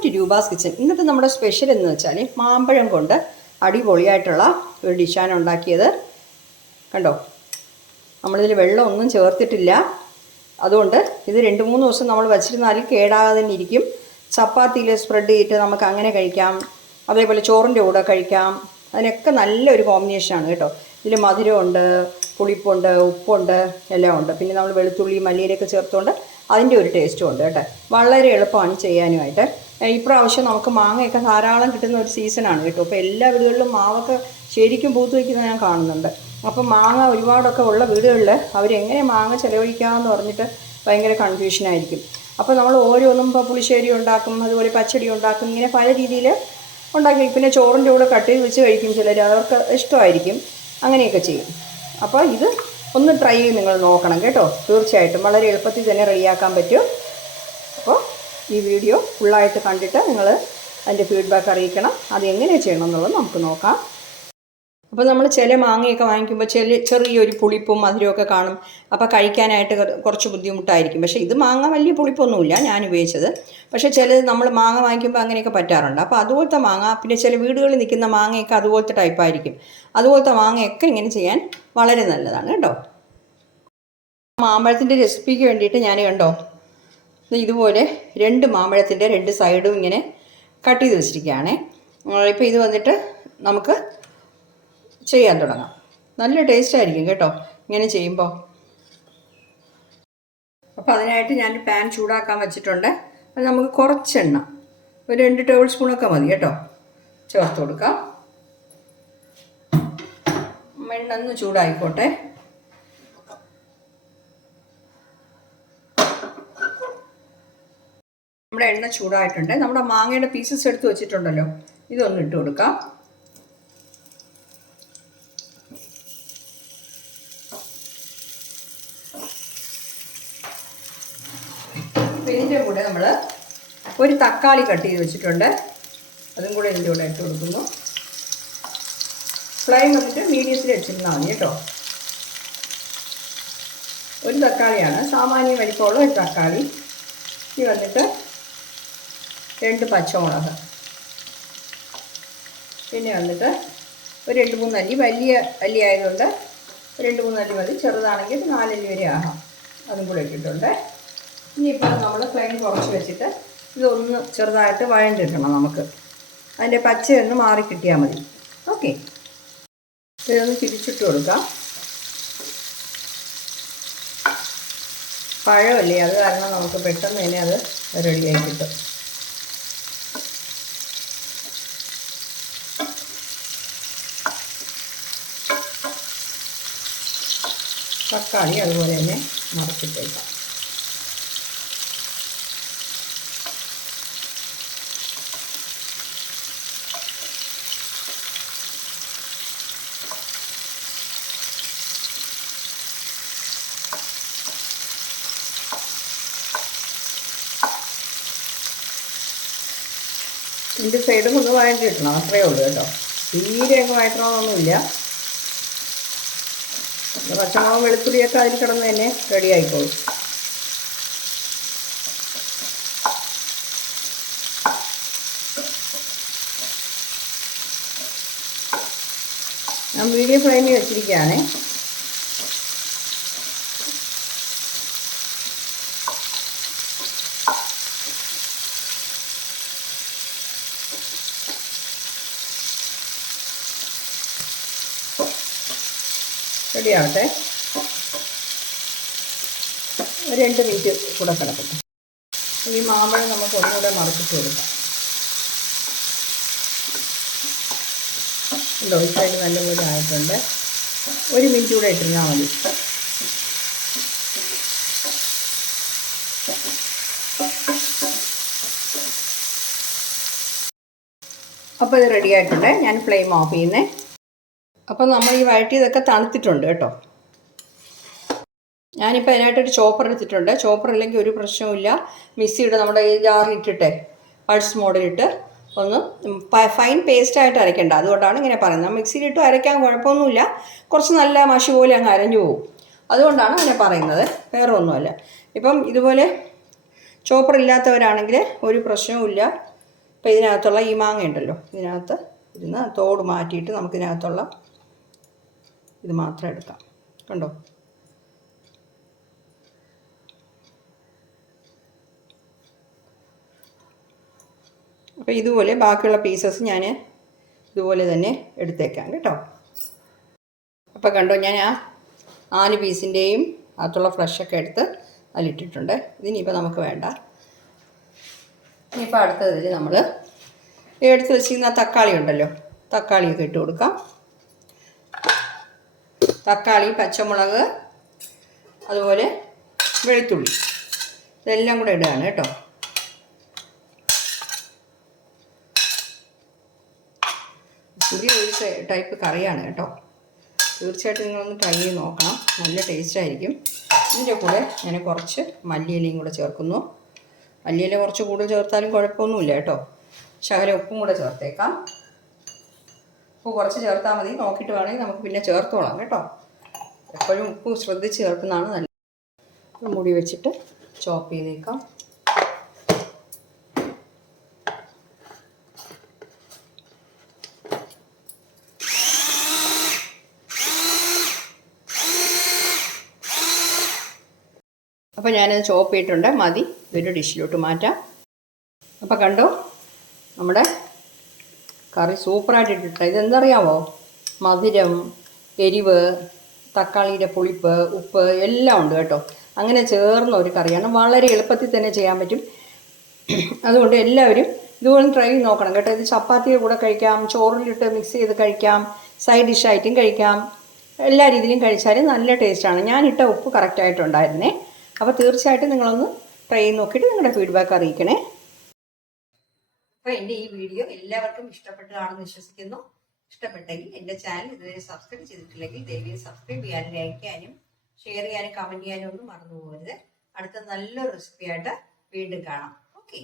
Welcome to Roopa's kitchen. ഇന്നത്തെ നമ്മുടെ special എന്ന് വെച്ചാൽ മാമ്പഴം കൊണ്ട് അടിപൊളിയായിട്ടുള്ള ഒരു ഡിഷാണ് ഉണ്ടാക്കിയത്. കണ്ടോ, നമ്മളിതിൽ വെള്ളമൊന്നും ചേർത്തിട്ടില്ല. അതുകൊണ്ട് ഇത് 2-3 ദിവസം നമ്മൾ വച്ചിരുന്നാൽ കേടാകാതെ തന്നെ ഇരിക്കും. ചപ്പാത്തിയിൽ സ്പ്രെഡ് ചെയ്തിട്ട് നമുക്ക് അങ്ങനെ കഴിക്കാം, അതേപോലെ ചോറിൻ്റെ കൂടെ കഴിക്കാം. അതിനൊക്കെ നല്ലൊരു കോമ്പിനേഷനാണ് കേട്ടോ. ഇതിൽ മധുരമുണ്ട്, പുളിപ്പുണ്ട്, ഉപ്പുണ്ട്, എല്ലാം ഉണ്ട്. പിന്നെ നമ്മൾ വെളുത്തുള്ളി മല്ലിയിലൊക്കെ ചേർത്തുകൊണ്ട് അതിൻ്റെ ഒരു ടേസ്റ്റും ഉണ്ട് കേട്ടോ. വളരെ എളുപ്പമാണ് ചെയ്യാനുമായിട്ട്. ഇപ്രാവശ്യം നമുക്ക് മാങ്ങയൊക്കെ ധാരാളം കിട്ടുന്ന ഒരു സീസണാണ് കേട്ടോ. അപ്പോൾ എല്ലാ വീടുകളിലും മാവൊക്കെ ശരിക്കും പൂത്ത് വയ്ക്കുന്നത് ഞാൻ കാണുന്നുണ്ട്. അപ്പം മാങ്ങ ഒരുപാടൊക്കെ ഉള്ള വീടുകളിൽ അവരെങ്ങനെ മാങ്ങ ചിലവഴിക്കാമെന്ന് പറഞ്ഞിട്ട് ഭയങ്കര കൺഫ്യൂഷനായിരിക്കും. അപ്പോൾ നമ്മൾ ഓരോന്നും ഇപ്പോൾ പുളിശ്ശേരി ഉണ്ടാക്കും, അതുപോലെ പച്ചടി ഉണ്ടാക്കും, ഇങ്ങനെ പല രീതിയിൽ ഉണ്ടാക്കി. പിന്നെ ചോറിൻ്റെ കൂടെ കട്ട് ചെയ്ത് വെച്ച് കഴിക്കും ചിലർ, അവർക്ക് ഇഷ്ടമായിരിക്കും, അങ്ങനെയൊക്കെ ചെയ്യും. അപ്പോൾ ഇത് ഒന്ന് ട്രൈ ചെയ്ത് നിങ്ങൾ നോക്കണം കേട്ടോ. തീർച്ചയായിട്ടും വളരെ എളുപ്പത്തിൽ തന്നെ റെഡിയാക്കാൻ പറ്റും. അപ്പോൾ ഈ വീഡിയോ ഫുള്ളായിട്ട് കണ്ടിട്ട് നിങ്ങൾ അതിൻ്റെ ഫീഡ്ബാക്ക് അറിയിക്കണം. അത് എങ്ങനെ ചെയ്യണം എന്നുള്ളത് നമുക്ക് നോക്കാം. അപ്പോൾ നമ്മൾ ചില മാങ്ങയൊക്കെ വാങ്ങിക്കുമ്പോൾ ചെറിയൊരു പുളിപ്പും മധുരമൊക്കെ കാണും. അപ്പോൾ കഴിക്കാനായിട്ട് കുറച്ച് ബുദ്ധിമുട്ടായിരിക്കും. പക്ഷേ ഇത് മാങ്ങ വലിയ പുളിപ്പൊന്നുമില്ല ഞാൻ ഉപയോഗിച്ചത്. പക്ഷേ ചിലത് നമ്മൾ മാങ്ങ വാങ്ങിക്കുമ്പോൾ അങ്ങനെയൊക്കെ പറ്റാറുണ്ട്. അപ്പോൾ അതുപോലത്തെ മാങ്ങ, പിന്നെ ചില വീടുകളിൽ നിൽക്കുന്ന മാങ്ങയൊക്കെ അതുപോലത്തെ ടൈപ്പായിരിക്കും. അതുപോലത്തെ മാങ്ങയൊക്കെ ഇങ്ങനെ ചെയ്യാൻ വളരെ നല്ലതാണ് കേട്ടോ. മാമ്പഴത്തിൻ്റെ റെസിപ്പിക്ക് വേണ്ടിയിട്ട് ഞാൻ കണ്ടോ ഇതുപോലെ 2 മാമ്പഴത്തിൻ്റെ 2 സൈഡും ഇങ്ങനെ കട്ട് ചെയ്ത് വെച്ചിരിക്കുകയാണേ. ഇപ്പോൾ ഇത് വന്നിട്ട് നമുക്ക് ചെയ്യാൻ തുടങ്ങാം. നല്ല ടേസ്റ്റ് ആയിരിക്കും കേട്ടോ ഇങ്ങനെ ചെയ്യുമ്പോൾ. അപ്പോൾ അതിനായിട്ട് ഞാൻ പാൻ ചൂടാക്കാൻ വെച്ചിട്ടുണ്ട്. അത് നമുക്ക് കുറച്ചെണ്ണ, ഒരു 2 ടേബിൾ സ്പൂണൊക്കെ മതി കേട്ടോ, ചേർത്ത് കൊടുക്കാം. എണ്ണ ഒന്ന് ചൂടായിക്കോട്ടെ. നമ്മുടെ എണ്ണ ചൂടായിട്ടുണ്ട്. നമ്മുടെ മാങ്ങയുടെ പീസസ് എടുത്ത് വെച്ചിട്ടുണ്ടല്ലോ, ഇതൊന്ന് ഇട്ട് കൊടുക്കാം. ഇതിൻ്റെ കൂടെ നമ്മൾ ഒരു തക്കാളി കട്ട് ചെയ്ത് വെച്ചിട്ടുണ്ട്, അതും കൂടെ ഇതിൻ്റെ കൂടെ ഇട്ട് കൊടുക്കുന്നു. ഫ്ലെയിം വന്നിട്ട് മീഡിയത്തിൽ വെച്ചിരുന്നാൽ മതി കേട്ടോ. ഒരു തക്കാളിയാണ്, സാമാന്യ വലിപ്പമുള്ള ഒരു തക്കാളി. ഇത് വന്നിട്ട് 2 പച്ചമുളക്, പിന്നെ വന്നിട്ട് ഒരു 2-3 അല്ലി. വലിയ അല്ലി ആയതുകൊണ്ട് 2-3 അല്ലി മതി, ചെറുതാണെങ്കിൽ 4 അല്ലി വരെ ആകാം. അതും കൂടെ ഇട്ടിട്ടുണ്ട്. ഇനിയിപ്പോൾ നമ്മൾ ഫ്ലെയിം കുറച്ച് വെച്ചിട്ട് ഇതൊന്ന് ചെറുതായിട്ട് വഴണ്ടിടണം. നമുക്ക് അതിൻ്റെ പച്ചയൊന്ന് മാറി കിട്ടിയാൽ മതി. ഓക്കെ, ഇതൊന്ന് തിരിച്ചിട്ട് കൊടുക്കാം. പഴമല്ലേ, അത് കാരണം നമുക്ക് പെട്ടെന്ന് തന്നെ അത് റെഡിയായി കിട്ടും. തക്കാളി അതുപോലെ തന്നെ മറച്ചിട്ടേക്കാം. ഇതിൻ്റെ സൈഡും ഒന്ന് വഴറ്റി കിട്ടണം, അത്രയേ ഉള്ളൂ കേട്ടോ. തീരെ അങ്ങ് വഴറ്റണമെന്നൊന്നുമില്ല. പച്ചമുളകും വെളുത്തുള്ളിയൊക്കെ അതിൽ കിടന്ന് തന്നെ റെഡി ആയിക്കോളും. ഞാൻ മീഡിയം ഫ്ലെയിമിൽ വെച്ചിരിക്കുകയാണ്. റെഡി ആവട്ടെ, ഒരു 2 മിനിറ്റ് കൂടെ കിടക്കട്ടെ. ഈ മാമ്പഴം നമുക്ക് ഒന്നുകൂടെ മറച്ചിട്ട് കൊടുക്കാം. ഈ സൈഡ് നല്ലപോലെ ആയിട്ടുണ്ട്. 1 മിനിറ്റ് കൂടെ ഇട്ടിരുന്നാൽ മതി. അപ്പോൾ ഇത് റെഡി ആയിട്ടുണ്ട്. ഞാൻ ഫ്ലെയിം ഓഫ് ചെയ്യുന്നേ. അപ്പോൾ നമ്മൾ ഈ വഴറ്റിയതൊക്കെ തണുത്തിട്ടുണ്ട് കേട്ടോ. ഞാനിപ്പോൾ അതിനായിട്ടൊരു ചോപ്പർ എടുത്തിട്ടുണ്ട്. ചോപ്പർ ഇല്ലെങ്കിൽ ഒരു പ്രശ്നവുമില്ല. മിക്സിയുടെ നമ്മുടെ ഈ ജാറിലിട്ടിട്ട് പൾസ് മോഡിലിട്ട് ഒന്ന് ഫൈൻ പേസ്റ്റായിട്ട് അരയ്ക്കേണ്ട. അതുകൊണ്ടാണ് ഇങ്ങനെ പറയുന്നത്. മിക്സിയിലിട്ട് അരയ്ക്കാൻ കുഴപ്പമൊന്നുമില്ല, കുറച്ച് നല്ല മഷി പോലെ അങ്ങ് അരഞ്ഞു പോകും. അതുകൊണ്ടാണ് അങ്ങനെ പറയുന്നത്, വേറെ ഒന്നുമല്ല. ഇപ്പം ഇതുപോലെ ചോപ്പർ ഇല്ലാത്തവരാണെങ്കിൽ ഒരു പ്രശ്നവുമില്ല, അപ്പോൾ ഇതിനകത്തുള്ള ഈ മാങ്ങ ഉണ്ടല്ലോ, ഇതിനകത്ത് ഇരുന്ന് തോട് മാറ്റിയിട്ട് നമുക്കിതിനകത്തുള്ള ഇത് മാത്രം എടുക്കാം. കണ്ടോ? അപ്പോൾ ഇതുപോലെ ബാക്കിയുള്ള പീസസ് ഞാൻ ഇതുപോലെ തന്നെ എടുത്തേക്കാം കേട്ടോ. അപ്പോൾ കണ്ടോ, ഞാൻ ആ 4 പീസിൻ്റെയും അകത്തുള്ള ഫ്ലഷൊക്കെ എടുത്ത് അതിലിട്ടിട്ടുണ്ട്. ഇതിനിപ്പോൾ നമുക്ക് വേണ്ട. ഇനിയിപ്പോൾ അടുത്തതിൽ നമ്മൾ എടുത്ത് വെച്ചിരിക്കുന്ന തക്കാളി ഉണ്ടല്ലോ, തക്കാളിയൊക്കെ ഇട്ട് കൊടുക്കാം. തക്കാളി, പച്ചമുളക്, അതുപോലെ വെളുത്തുള്ളി, ഇതെല്ലാം കൂടെ ഇടുകയാണ് കേട്ടോ. പുതിയൊരു ടൈപ്പ് കറിയാണ് കേട്ടോ. തീർച്ചയായിട്ടും നിങ്ങളൊന്ന് ട്രൈ ചെയ്ത് നോക്കണം, നല്ല ടേസ്റ്റായിരിക്കും. ഇതിൻ്റെ കൂടെ ഞാൻ കുറച്ച് മല്ലിയിലയും കൂടെ ചേർക്കുന്നു. മല്ലിയില കുറച്ച് കൂടുതൽ ചേർത്താലും കുഴപ്പമൊന്നുമില്ല കേട്ടോ. ശകലം ഉപ്പും കൂടെ ചേർത്തേക്കാം. ഉപ്പ് കുറച്ച് ചേർത്താൽ മതി, നോക്കിയിട്ട് വേണമെങ്കിൽ നമുക്ക് പിന്നെ ചേർത്തോളാം കേട്ടോ. എപ്പോഴും ഉപ്പ് ശ്രദ്ധിച്ച് ചേർക്കുന്നതാണ് നല്ലത്. മുടി വെച്ചിട്ട് ചോപ്പ് ചെയ്തേക്കാം. അപ്പോൾ ഞാനത് ചോപ്പ് ചെയ്തിട്ടുണ്ട്, മതി. ഇതൊരു ഡിഷിലോട്ട് മാറ്റാം. അപ്പോൾ കണ്ടോ, നമ്മുടെ കറി സൂപ്പറായിട്ട് ഇട്ടിട്ട്. ഇതെന്തറിയാമോ? മധുരം, എരിവ്, തക്കാളിയുടെ പുളിപ്പ്, ഉപ്പ് എല്ലാം ഉണ്ട് കേട്ടോ. അങ്ങനെ ചേർന്ന ഒരു കറിയാണ്. വളരെ എളുപ്പത്തിൽ തന്നെ ചെയ്യാൻ പറ്റും. അതുകൊണ്ട് എല്ലാവരും ഇതുപോലെ ട്രൈ ചെയ്ത് നോക്കണം കേട്ടോ. ഇത് ചപ്പാത്തിയുടെ കൂടെ കഴിക്കാം, ചോറിലിട്ട് മിക്സ് ചെയ്ത് കഴിക്കാം, സൈഡ് ഡിഷായിട്ടും കഴിക്കാം. എല്ലാ രീതിയിലും കഴിച്ചാലും നല്ല ടേസ്റ്റാണ്. ഞാനിട്ട ഉപ്പ് കറക്റ്റായിട്ടുണ്ടായിരുന്നേ. അപ്പോൾ തീർച്ചയായിട്ടും നിങ്ങളൊന്ന് ട്രൈ ചെയ്ത് നോക്കിയിട്ട് നിങ്ങളുടെ ഫീഡ്ബാക്ക് അറിയിക്കണേ. അപ്പോൾ എൻ്റെ ഈ വീഡിയോ എല്ലാവർക്കും ഇഷ്ടപ്പെട്ടതാണെന്ന് വിശ്വസിക്കുന്നു. ഇഷ്ടപ്പെട്ടെങ്കിൽ എൻ്റെ ചാനൽ ഇതുവരെ സബ്സ്ക്രൈബ് ചെയ്തിട്ടില്ലെങ്കിൽ ദയവായി സബ്സ്ക്രൈബ് ചെയ്യാനും ലൈക്ക് ചെയ്യാനും ഷെയർ ചെയ്യാനും കമൻറ്റ് ചെയ്യാനും ഒന്നും മറന്നു പോകരുത്. അടുത്ത നല്ലൊരു റെസിപ്പിയായിട്ട് വീണ്ടും കാണാം. ഓക്കെ.